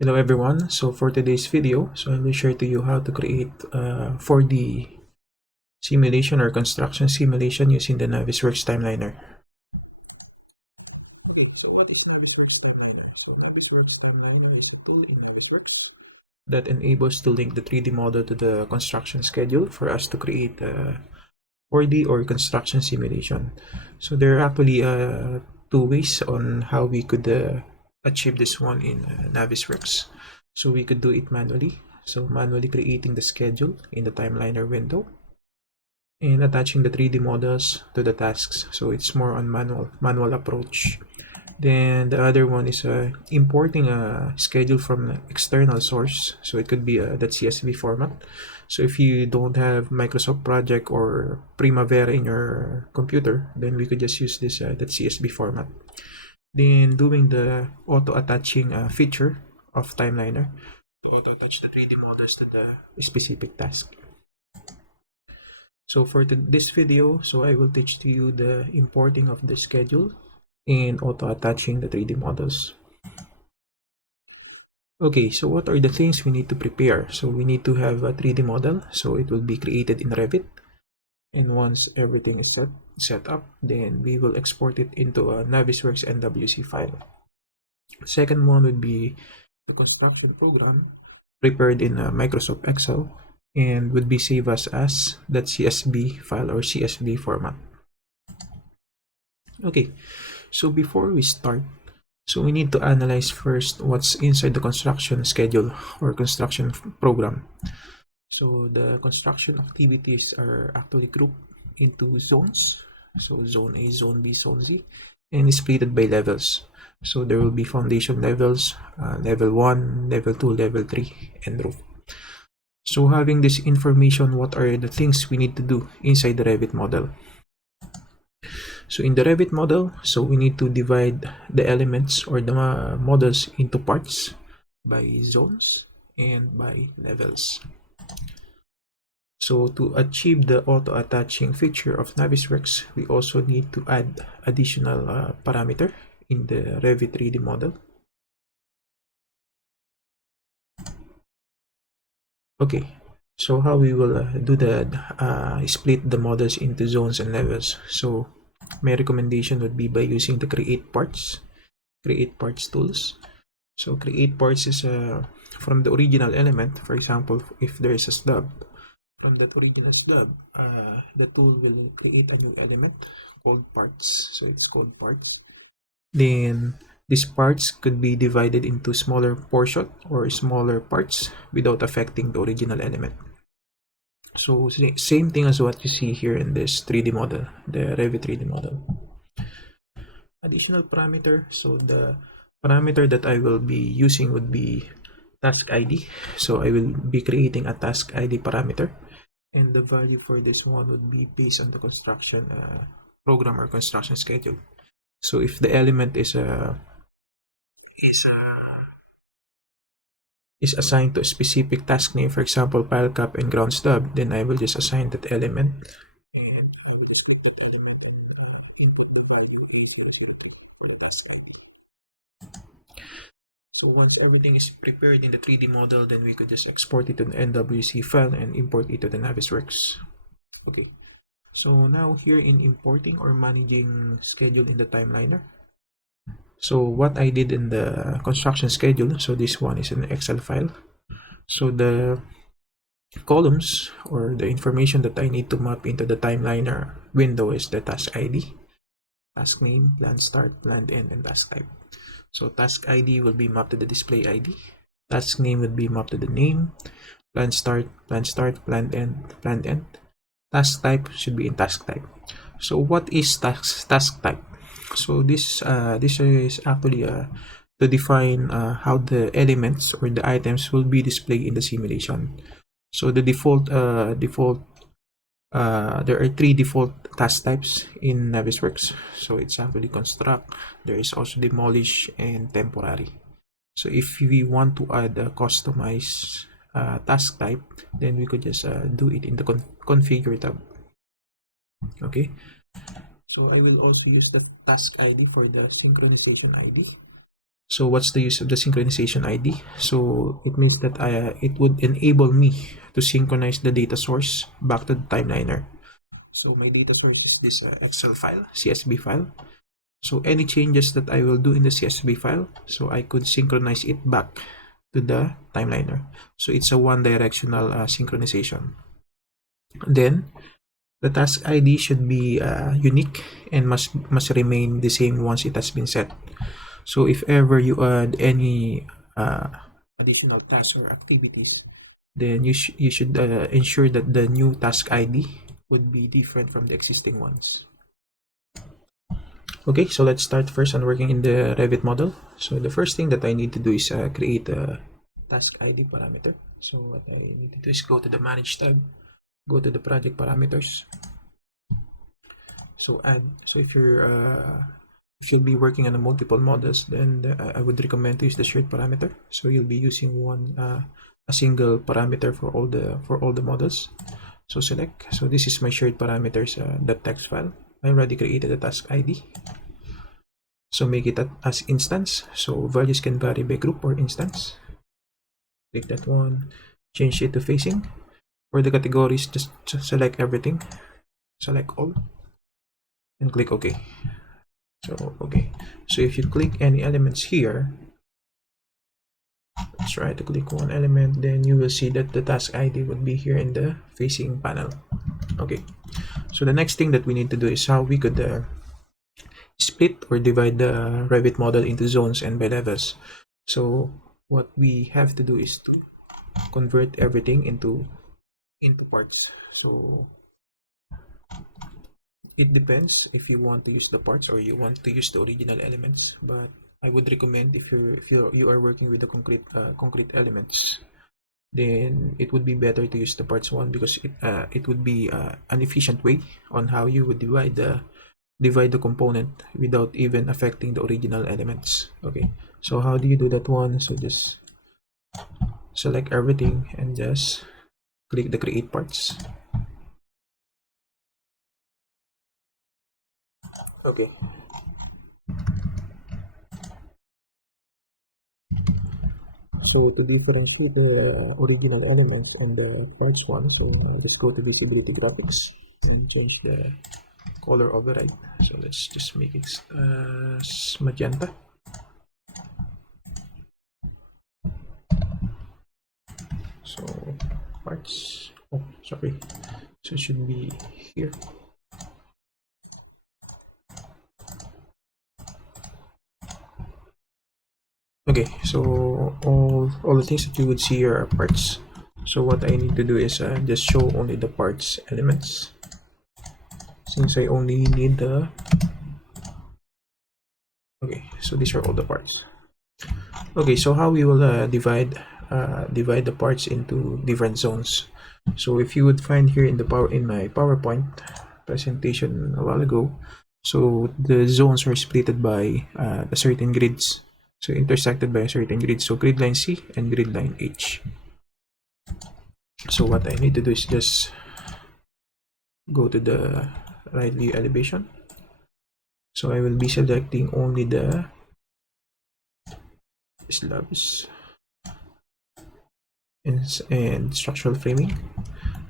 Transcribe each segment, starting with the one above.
Hello everyone. So for today's video, I will share to you how to create 4D simulation or construction simulation using the Navisworks TimeLiner. Okay, so what is Navisworks TimeLiner? So Navisworks TimeLiner is a tool in Navisworks that enables to link the 3D model to the construction schedule for us to create a 4D or construction simulation. So there are actually two ways on how we could achieve this one in Navisworks. So we could do it manually. So manually creating the schedule in the timeliner window and attaching the 3D models to the tasks. So it's more on manual approach. Then the other one is importing a schedule from an external source. So it could be that CSV format. So if you don't have Microsoft Project or Primavera in your computer, then we could just use this that CSV format. Then doing the auto attaching feature of Timeliner to auto attach the 3D models to the specific task. So for this video, I will teach to you the importing of the schedule and auto attaching the 3D models. Okay, so what are the things we need to prepare? So we need to have a 3D model, so it will be created in Revit. And once everything is set up, then we will export it into a Navisworks NWC file. Second one would be the construction program prepared in Microsoft Excel and would be saved as that CSV file or CSV format. Okay, so before we start, so we need to analyze first what's inside the construction schedule or construction program. So the construction activities are actually grouped into zones. So zone A, zone B, zone Z, and is split by levels. So there will be foundation levels, level 1, level 2, level 3, and roof. So having this information, what are the things we need to do inside the Revit model? So in the Revit model, so we need to divide the elements or the models into parts by zones and by levels. So to achieve the auto attaching feature of Navisworks, we also need to add additional parameter in the Revit 3D model. Okay, so how we will do the split the models into zones and levels. So my recommendation would be by using the create parts tools. So create parts is from the original element. For example, if there is a stub, from that original stub, the tool will create a new element called parts. So it's called parts. Then these parts could be divided into smaller portion or smaller parts without affecting the original element. So same thing as what you see here in this 3D model, the Revit 3D model. Additional parameter, so the parameter that I will be using would be task ID. So I will be creating a task ID parameter, and the value for this one would be based on the construction program or construction schedule. So if the element is assigned to a specific task name, for example, pile cap and ground stub, then I will just assign that element and input the value for the task. So once everything is prepared in the 3D model, then we could just export it to the NWC file and import it to the Navisworks. Okay, so now here in importing or managing schedule in the timeliner. So what I did in the construction schedule, so this one is an Excel file. So the columns or the information that I need to map into the timeliner window is the task ID, task name, plan start, plan end, and task type. So task ID will be mapped to the display ID. Task name would be mapped to the name. Plan start, plan end. Task type should be in task type. So what is task type? So this is actually to define how the elements or the items will be displayed in the simulation. So the default there are 3 default task types in Navisworks. So it's actually construct, there is also demolish, and temporary. So if we want to add a customized task type, then we could just do it in the configure tab. Okay, so I will also use the task ID for the synchronization ID. So what's the use of the synchronization ID? So it means that it would enable me to synchronize the data source back to the TimeLiner. So my data source is this Excel file, CSV file. So any changes that I will do in the CSV file, so I could synchronize it back to the TimeLiner. So it's a one-directional synchronization. Then the task ID should be unique and must remain the same once it has been set. So if ever you add any additional tasks or activities, then you should ensure that the new task ID would be different from the existing ones. Okay, so let's start first on working in the Revit model. So the first thing that I need to do is create a task ID parameter. So what I need to do is go to the Manage tab, go to the Project Parameters. So if you're should be working on a multiple models, then I would recommend to use the shared parameter. So you'll be using a single parameter for all the models. So select. So this is my shared parameters .text file. I already created a task ID. So make it as instance. So values can vary by group or instance. Click that one. Change it to facing. For the categories, just select everything. Select all. And click OK. So okay. So if you click any elements here, let's try to click one element, then you will see that the task ID would be here in the facing panel. Okay. So the next thing that we need to do is how we could split or divide the Revit model into zones and by levels. So what we have to do is to convert everything into parts. So it depends if you want to use the parts or you want to use the original elements, but I would recommend if you are working with the concrete elements, then it would be better to use the parts one, because it would be an efficient way on how you would divide the component without even affecting the original elements. Okay, so how do you do that one? So just select everything and just click the create parts. Okay. So to differentiate the original elements and the parts one, so just go to visibility graphics and change the color override. So let's just make it magenta. So parts, oh sorry, so it should be here. Okay, so all the things that you would see here are parts. So what I need to do is just show only the parts elements, since I only need the. Okay, so these are all the parts. Okay, so how we will divide the parts into different zones. So if you would find here in my PowerPoint presentation a while ago, so the zones are splitted by a certain grids, so intersected by a certain grid. So grid line C and grid line H. So what I need to do is just go to the right view elevation. So I will be selecting only the slabs and structural framing.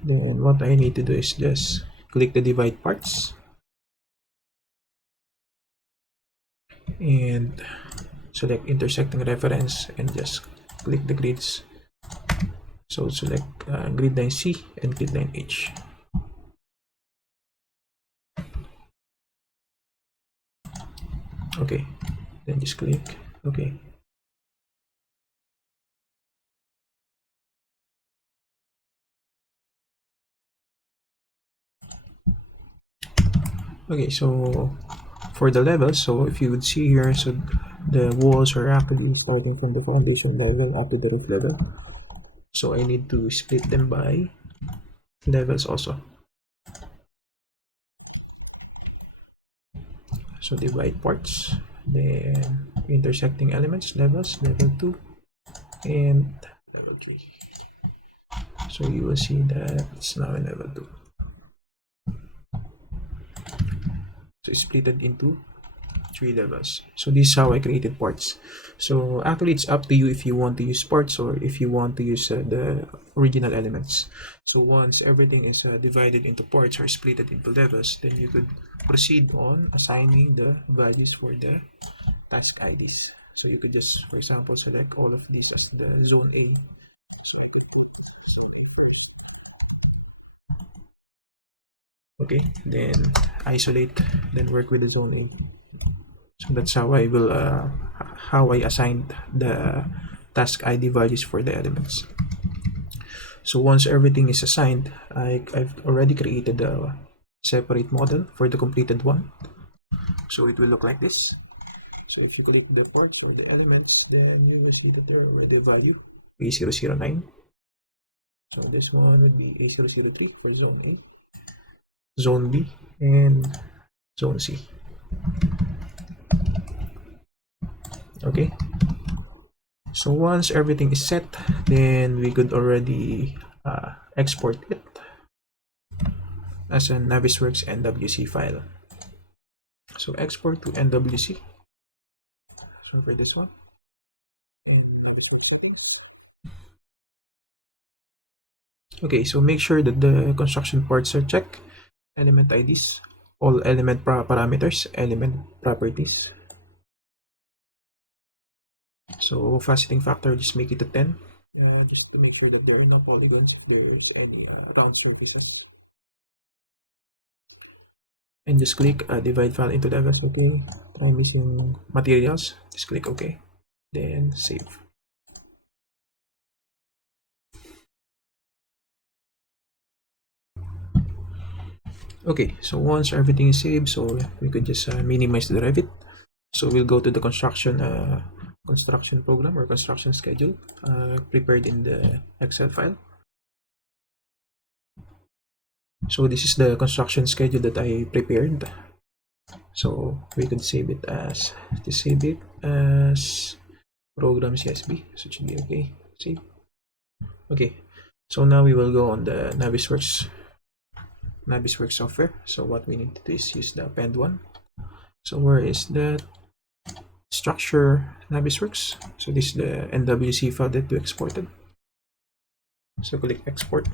Then what I need to do is just click the divide parts and select intersecting reference and just click the grids. So select grid line C and grid line H. Okay, then just click OK. Okay, so for the levels, so if you would see here, so the walls are actually starting from the foundation level up to the roof level. So I need to split them by levels also. So divide parts, then intersecting elements, levels, level 2 and level 3. So you will see that it's now in level 2. So it's split into 3 levels. So this is how I created parts. So actually it's up to you if you want to use parts or if you want to use the original elements. So once everything is divided into parts or split into levels, then you could proceed on assigning the values for the task IDs. So you could just, for example, select all of these as the zone A. Okay, then isolate, then work with the zone A. So that's how I will how I assigned the task ID values for the elements. So once everything is assigned, I've already created a separate model for the completed one. So it will look like this. So if you click the parts or the elements, then you will see that there are the value A009. So this one would be A003 for zone A, zone B, and zone C. Okay. So once everything is set, then we could already export it as a Navisworks NWC file. So export to NWC. So for this one, okay, so make sure that the construction parts are checked, element IDs, all element parameters, element properties. So faceting factor, just make it a 10, just to make sure that there are no polygons if there is any round surfaces. And just click divide file into levels. Okay, try missing materials, just click OK, then save. Okay, so once everything is saved, so we could just minimize the Revit. So we'll go to the construction program or construction schedule prepared in the Excel file. So this is the construction schedule that I prepared. So we could save it as program CSV. So it should be okay. Save. Okay. So now we will go on the Navisworks software. So what we need to do is use the append one. So where is that structure Navisworks? So this is the NWC file that we exported. So click export.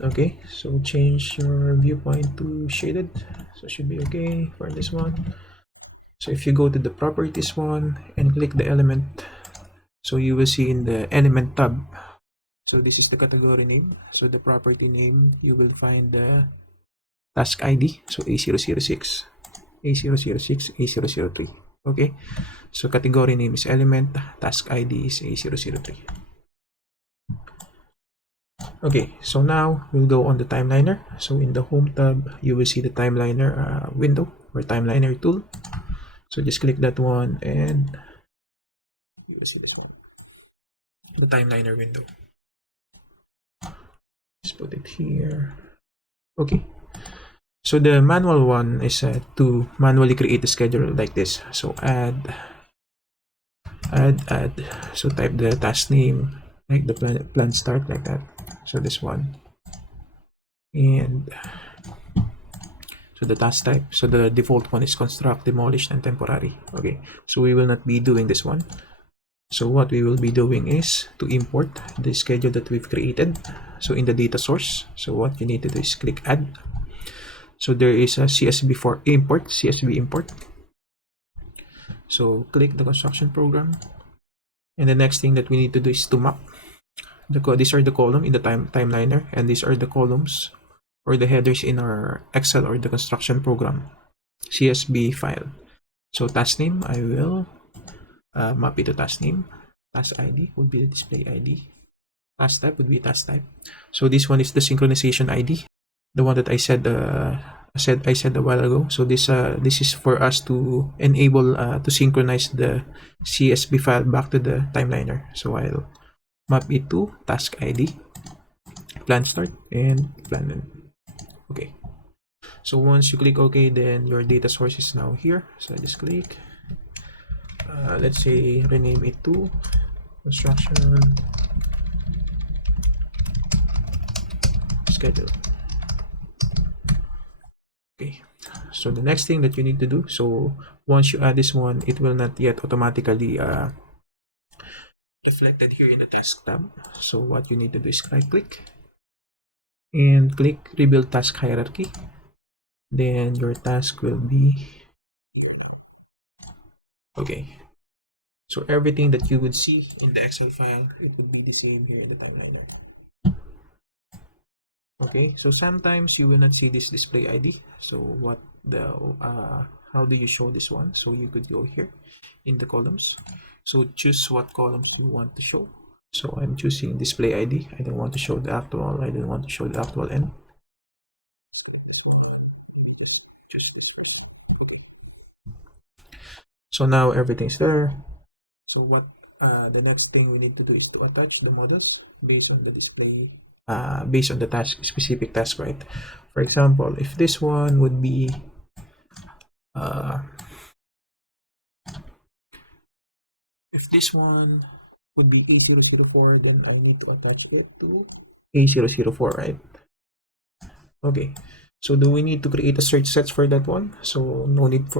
Okay, so change your viewpoint to shaded. So it should be okay for this one. So if you go to the properties one and click the element, so you will see in the element tab. So this is the category name. So the property name, you will find the task ID. So A006, A006, A003. Okay, so category name is element, task ID is A003. Okay, so now we'll go on the TimeLiner. So in the home tab, you will see the TimeLiner window or TimeLiner tool. So just click that one and you will see this one, the TimeLiner window. Just put it here. Okay, so the manual one is to manually create the schedule like this. So add. So type the task name, like the plan start, like that. So this one, and so the task type, so the default one is construct, demolish, and temporary. Okay, so we will not be doing this one. So what we will be doing is to import the schedule that we've created. So in the data source, so what you need to do is click add. So there is a CSV for import, CSV import. So click the construction program, and the next thing that we need to do is to map. These are the columns in the TimeLiner, and these are the columns or the headers in our Excel or the construction program CSV file. So task name, I will map it to task name. Task ID would be the display ID. Task type would be task type. So this one is the synchronization ID, the one that I said a while ago. So this is for us to enable to synchronize the CSV file back to the TimeLiner. So I'll map it to task ID, plan start, and plan end. Okay. So once you click OK, then your data source is now here. So I just click. Let's say rename it to construction schedule. Okay. So the next thing that you need to do, so once you add this one, it will not yet automatically reflected here in the task tab. So what you need to do is right click and click rebuild task hierarchy. Then your task will be okay. So everything that you would see in the Excel file, it would be the same here in the timeline. Okay, so sometimes you will not see this display ID. So what the how do you show this one? So you could go here in the columns. So choose what columns you want to show. So I'm choosing display ID. I don't want to show the actual. I don't want to show the actual end. So now everything's there. So what the next thing we need to do is to attach the models based on the display, based on the task, specific task, right? For example, if this one would be if this one would be A004, then I need to attach it to A004, right? Okay. So do we need to create a search sets for that one? So no need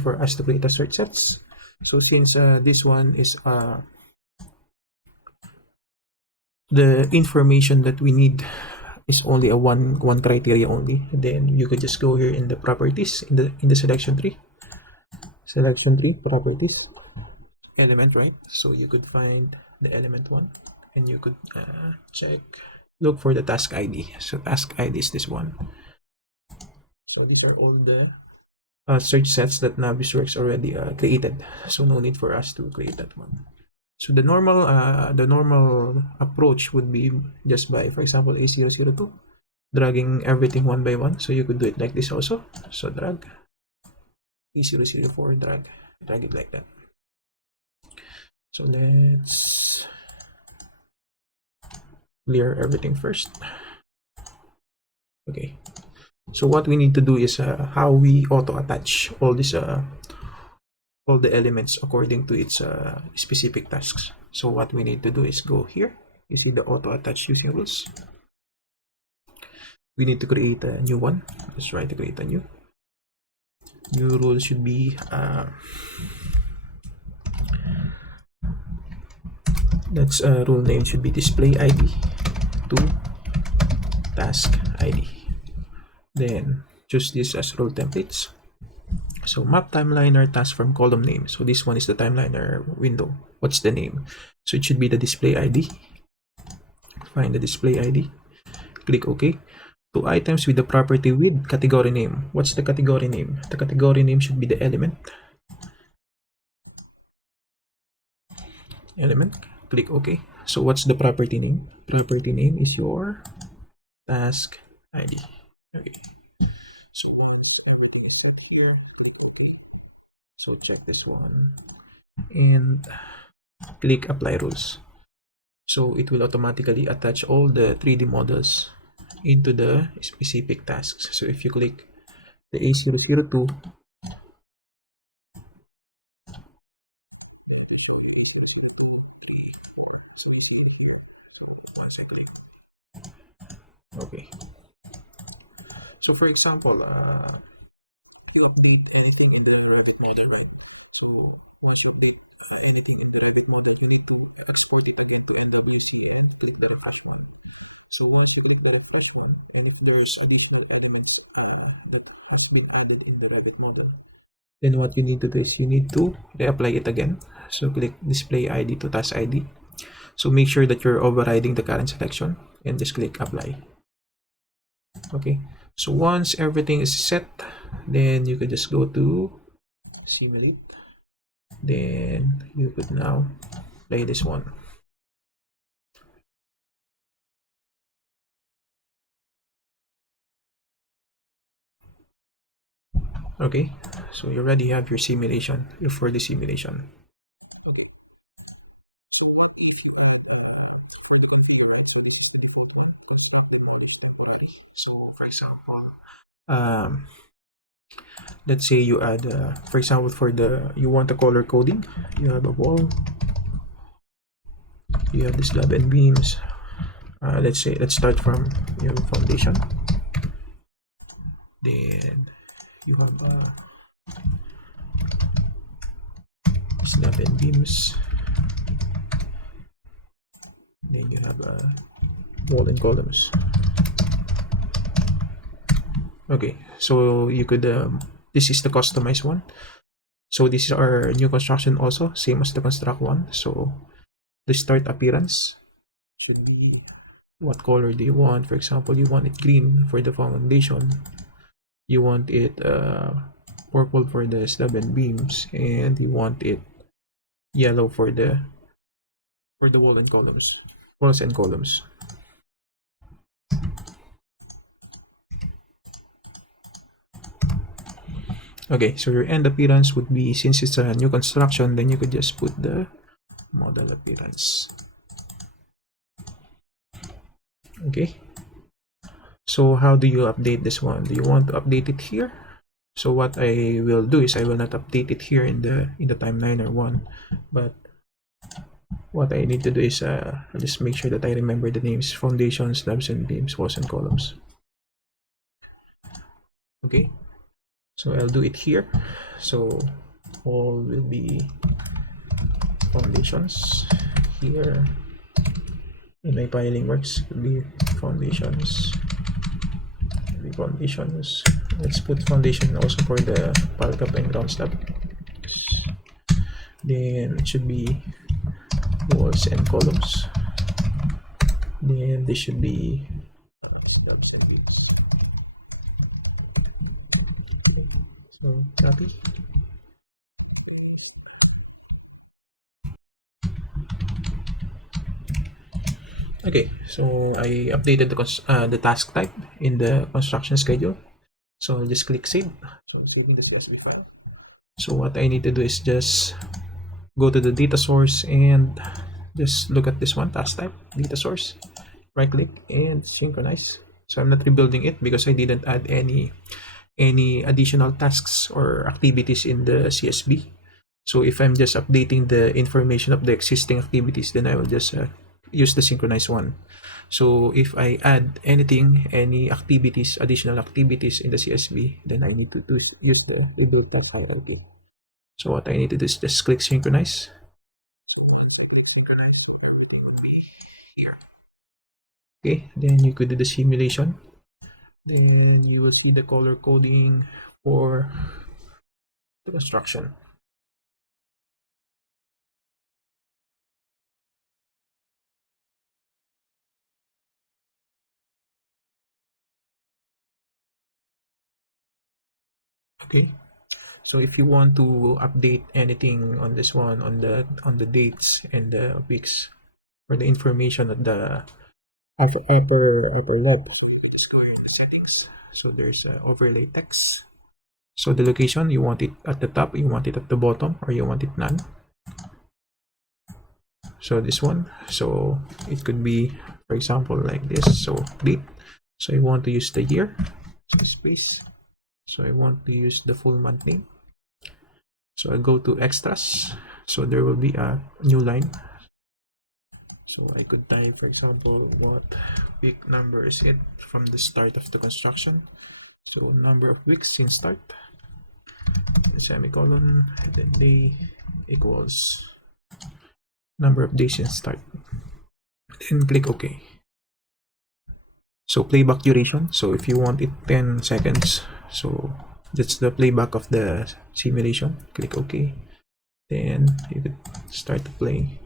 for us to create a search sets. So since this one is the information that we need is only a one criteria only, then you could just go here in the properties in the selection tree properties element, right? So you could find the element one and you could check, look for the task ID. So task ID is this one. So these are all the search sets that Navisworks already created, so no need for us to create that one. So the normal approach would be just by, for example, A002, dragging everything one by one. So you could do it like this also. So drag A004, drag it like that. So let's clear everything first. Okay. So what we need to do is how we auto attach all this all the elements according to its specific tasks. So what we need to do is go here. You see the auto attach using rules. We need to create a new one. Let's try to create a new rule. Should be that's rule name should be display ID to task ID. Then choose this as rule templates. So map timeliner task from column name. So this one is the timeliner window. What's the name? So it should be the display ID. Find the display ID. Click OK. To items with the property with category name. What's the category name? The category name should be the element. Click OK. So what's the property name? Property name is your task ID. Okay. So everything is right here. So check this one and click apply rules. So it will automatically attach all the 3D models into the specific tasks. So if you click the A002, okay. So for example, you update anything in the Revit model one. So once you update anything in the Revit model, you need to export it again to NWC and click the refresh one. So once you click the refresh one, and if there's additional elements that has been added in the Revit model, then what you need to do is you need to reapply it again. So click display ID to task ID. So make sure that you're overriding the current selection and just click apply. Okay, so once everything is set, then you could just go to simulate. Then you could now play this one. Okay, so you already have your simulation, your 4D simulation. Okay. So for example, let's say you add, for example, for the you want a color coding, you have a wall, you have the slab and beams. Let's say let's start from your foundation. Then you have slab and beams, then you have wall and columns. Okay, so you could this is the customized one. So this is our new construction also, same as the construct one. So the start appearance should be, what color do you want? For example, you want it green for the foundation, you want it purple for the slab and beams, and you want it yellow for the walls and columns. Okay, so your end appearance would be, since it's a new construction, then you could just put the model appearance. Okay, so how do you update this one? Do you want to update it here? So what I will do is I will not update it here in the TimeLiner one, but what I need to do is just make sure that I remember the names: foundations, slabs and beams, walls and columns. Okay, so I'll do it here. So all will be foundations. Here in my piling works will be foundations. Let's put foundation also for the pile cap and ground slab. Then it should be walls and columns. Then this should be slabs and beams. Okay, so copy. Okay, so I updated the task type in the construction schedule. So I'll just click save. So I'm saving the CSV file. So what I need to do is just go to the data source and just look at this one, task type, data source, right click and synchronize. So I'm not rebuilding it because I didn't add any additional tasks or activities in the CSV. So if I'm just updating the information of the existing activities, then I will just use the synchronized one. So if I add anything, any activities, additional activities in the CSV, then I need to use the rebuild task hierarchy. So what I need to do is just click synchronize. Here. Okay, then you could do the simulation. Then you will see the color coding for the construction. Okay, so if you want to update anything on this one, on the dates and the weeks, for the information of the upper left, you just go in the settings. So there's overlay text. So the location, you want it at the top, you want it at the bottom, or you want it none. So this one, so it could be, for example, like this. So date, so I want to use the year, so space. So I want to use the full month name. So I go to extras. So there will be a new line. So I could type, for example, what week number is it from the start of the construction. So number of weeks since start, semicolon, and then day equals number of days since start. Then click OK. So playback duration. So if you want it 10 seconds, so that's the playback of the simulation. Click OK. Then you could start to play.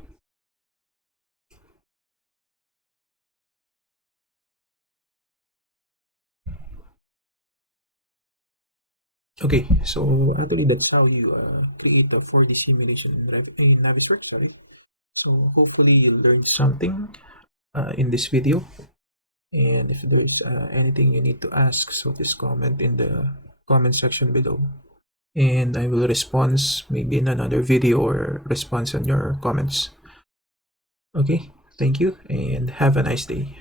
Okay, so actually that's how you create a 4D simulation in Navisworks, right? So hopefully you learned something in this video. And if there's anything you need to ask, so just comment in the comment section below. And I will respond maybe in another video or response on your comments. Okay, thank you and have a nice day.